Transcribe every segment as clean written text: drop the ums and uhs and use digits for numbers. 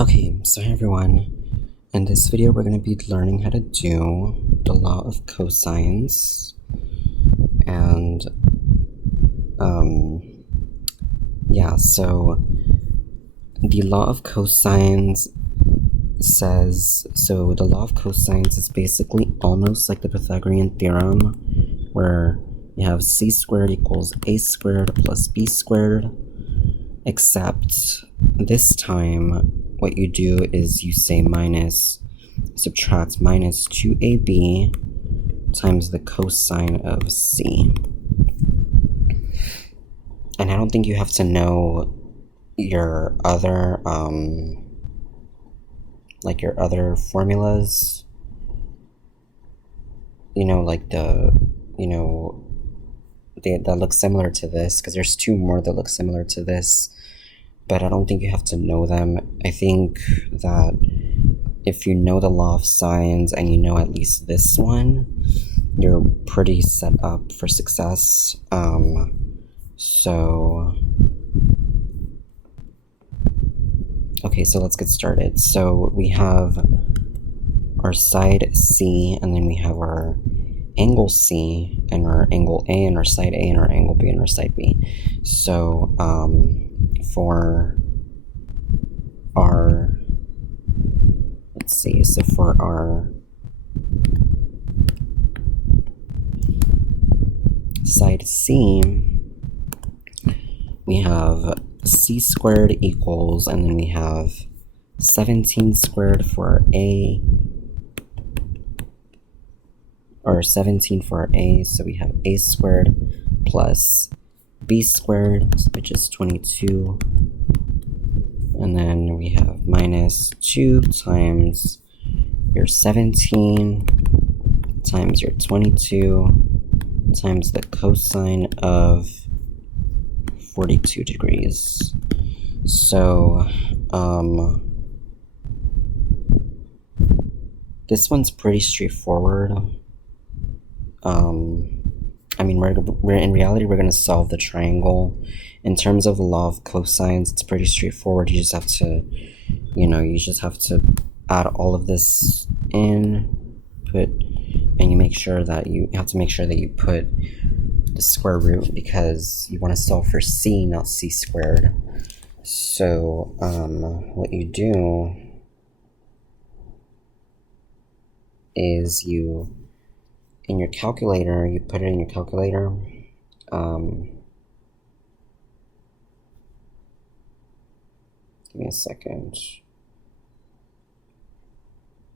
Okay, so hi everyone. In this video, we're going to be learning how to do the law of cosines. And, so the law of cosines says, so the law of cosines is basically almost like the Pythagorean theorem, where you have c squared equals a squared plus b squared, except this time what you do is you say subtract minus 2ab times the cosine of c. And I don't think you have to know your other your other formulas, that look similar to this, because there's two more that look similar to this, but I don't think you have to know them. I think that if you know the law of sines and you know at least this one, you're pretty set up for success. Okay, so let's get started. So we have our side C, and then we have our angle C, and our angle A, and our side A, and our angle B, and our side B. So for our side C, we have c squared equals, and then we have 17 squared for our A, or 17 for our A, so we have a squared plus b squared, which is 22, and then we have minus 2 times your 17 times your 22 times the cosine of 42 degrees. So this one's pretty straightforward. We're in reality, we're going to solve the triangle. In terms of the law of cosines, it's pretty straightforward. You just have to, add all of this in, and you have to make sure that you put the square root, because you want to solve for c, not c squared. So what you do is you put it in your calculator. Give me a second.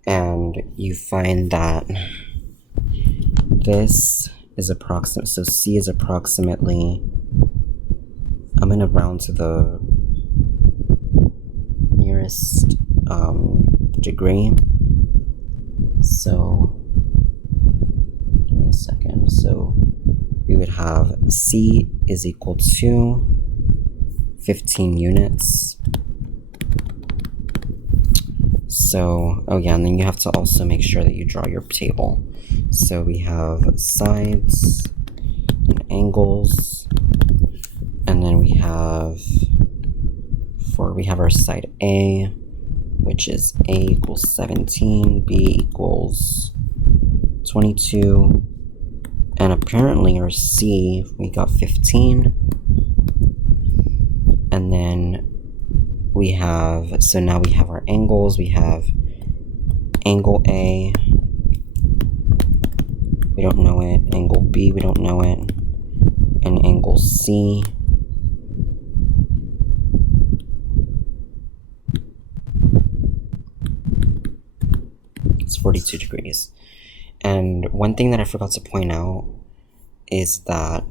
And you find that this is approximate, so c is approximately, I'm going to round to the nearest degree. So give me a second. So we would have c is equal to 15 units. So, and then you have to also make sure that you draw your table. So we have sides and angles, and then we have our side A, which is A equals 17, B equals 22, and apparently our C, we got 15, and then now we have our angles. We have angle A, we don't know it, angle B, we don't know it, and angle C. It's 42 degrees. And one thing that I forgot to point out is that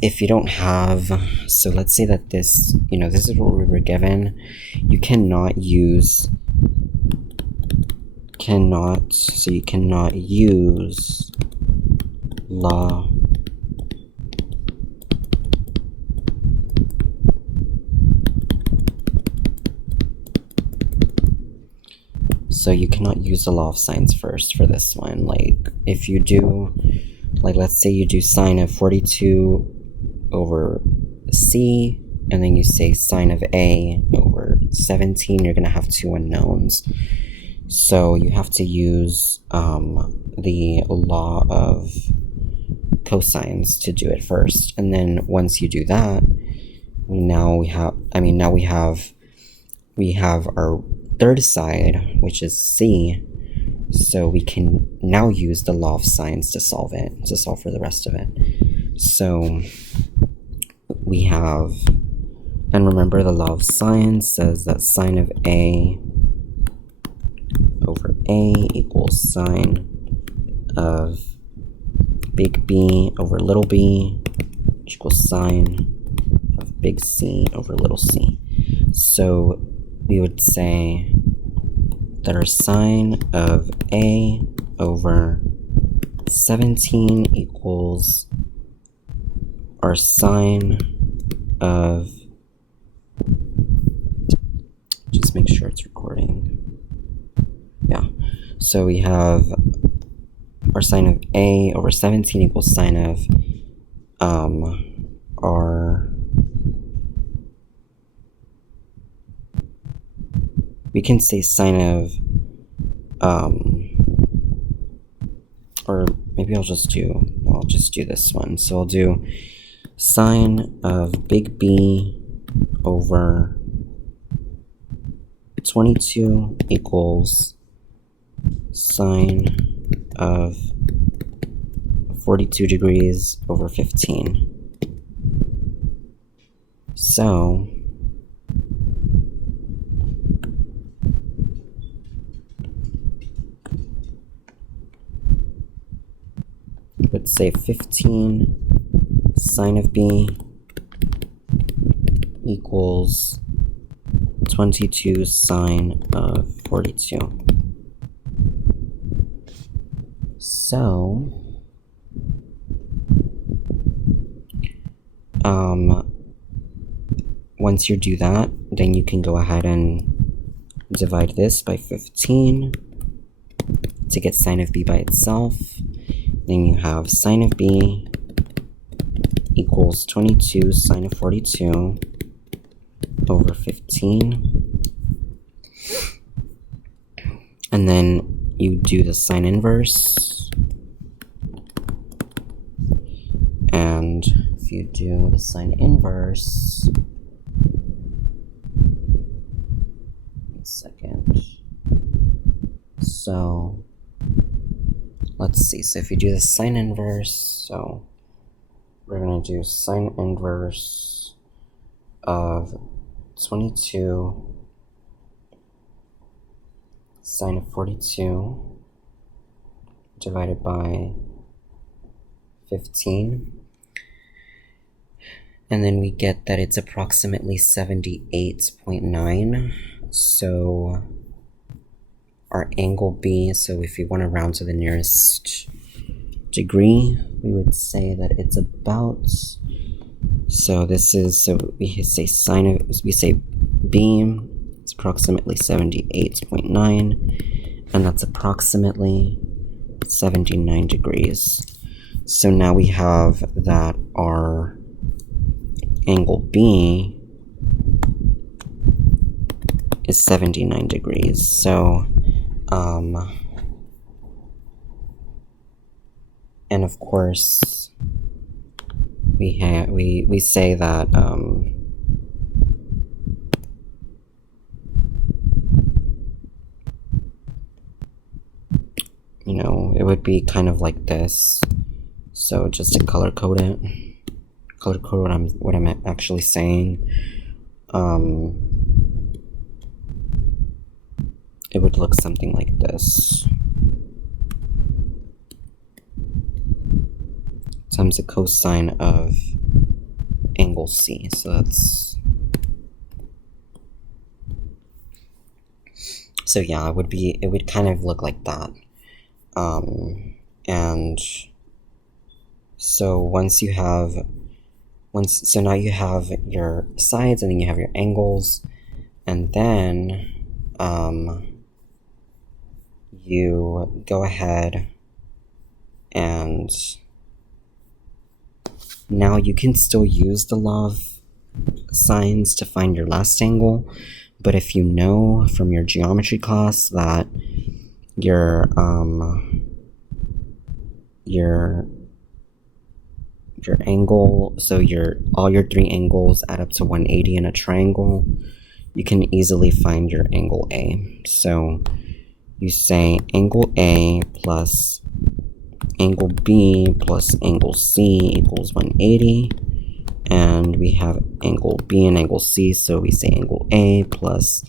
if you don't have, so let's say that this is what we were given, you cannot use law So you cannot use the law of sines first for this one. Like, if you do, let's say you do sine of 42 over c, and then you say sine of a over 17, you're going to have two unknowns. So you have to use the law of cosines to do it first. And then once you do that, we have our third side, which is C. So we can now use the law of sines to solve for the rest of it. So we have, and remember the law of sines says that sine of A over A equals sine of big B over little b, which equals sine of big C over little c. So we would say that our sine of A over 17 equals our sine of, just make sure it's recording. Yeah, so we have our sine of A over 17 equals sine of we can say sine of or maybe I'll just do this one. So I'll do sine of big B over 22 equals sine of 42 degrees over 15. So let's say 15 sine of B equals 22 sine of 42. So once you do that, then you can go ahead and divide this by 15 to get sine of B by itself. Then you have sine of B equals 22 sine of 42 over 15. And then you do the sine inverse. And if you do the sine inverse, so let's see. So if you do the sine inverse, so we're going to do sine inverse of 22 sine of 42 divided by 15. And then we get that it's approximately 78.9. So our angle B, so if you want to round to the nearest degree, we would say that it's about, so this is, so we say sine of, we say B, it's approximately 78.9, and that's approximately 79 degrees. So now we have that our angle B is 79 degrees. So and of course we say that you know, it would be kind of like this. So just to color code what I'm actually saying, it would look something like this. Times the cosine of angle C. So that's, so yeah, it would kind of look like that. And so so now you have your sides, and then you have your angles, and then you go ahead and now you can still use the law of sines to find your last angle, But if you know from your geometry class that your angle, so all your three angles add up to 180 in a triangle, you can easily find your angle A. So you say angle A plus angle B plus angle C equals 180, and we have angle B and angle C, so we say angle A plus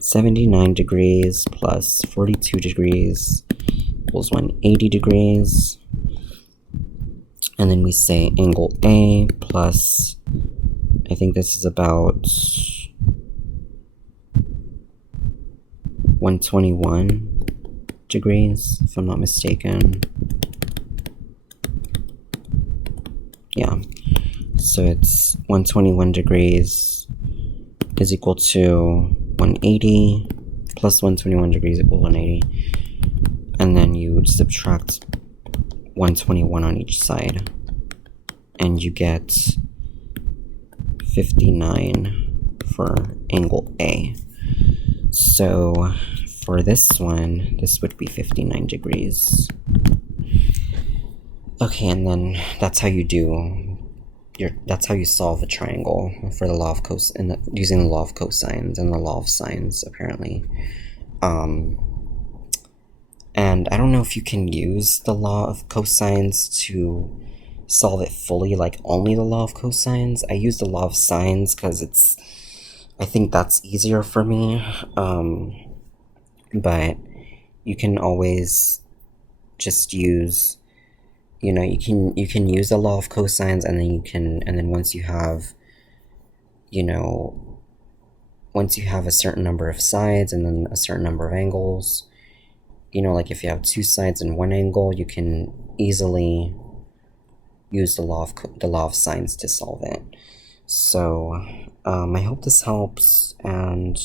79 degrees plus 42 degrees equals 180 degrees. And then we say angle A plus, I think this is about 121 degrees, if I'm not mistaken. Yeah, so it's 121 degrees is equal to 180 plus 121 degrees equals 180. And then you would subtract 121 on each side, and you get 59 for angle A. So for this one, this would be 59 degrees. Okay, and then that's how you that's how you solve a triangle for the law of using the law of cosines and the law of sines, apparently. And I don't know if you can use the law of cosines to solve it fully, like only the law of cosines. I use the law of sines because I think that's easier for me. But you can always just use, you can use the law of cosines, and then once you have, once you have a certain number of sides and then a certain number of angles, like if you have two sides and one angle, you can easily use the law of sines to solve it. So I hope this helps, and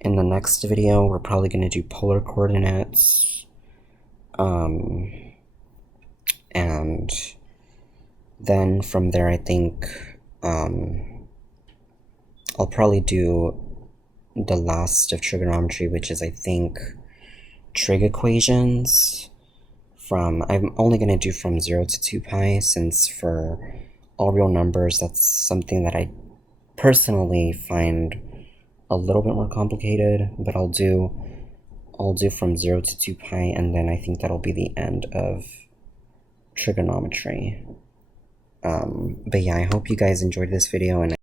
in the next video we're probably going to do polar coordinates, and then from there I think I'll probably do the last of trigonometry, which is, I think, trig equations. I'm only going to do from 0 to 2 pi, since for all real numbers that's something that I personally find a little bit more complicated, but I'll do from 0 to 2 pi, and then I think that'll be the end of trigonometry. But yeah, I hope you guys enjoyed this video, and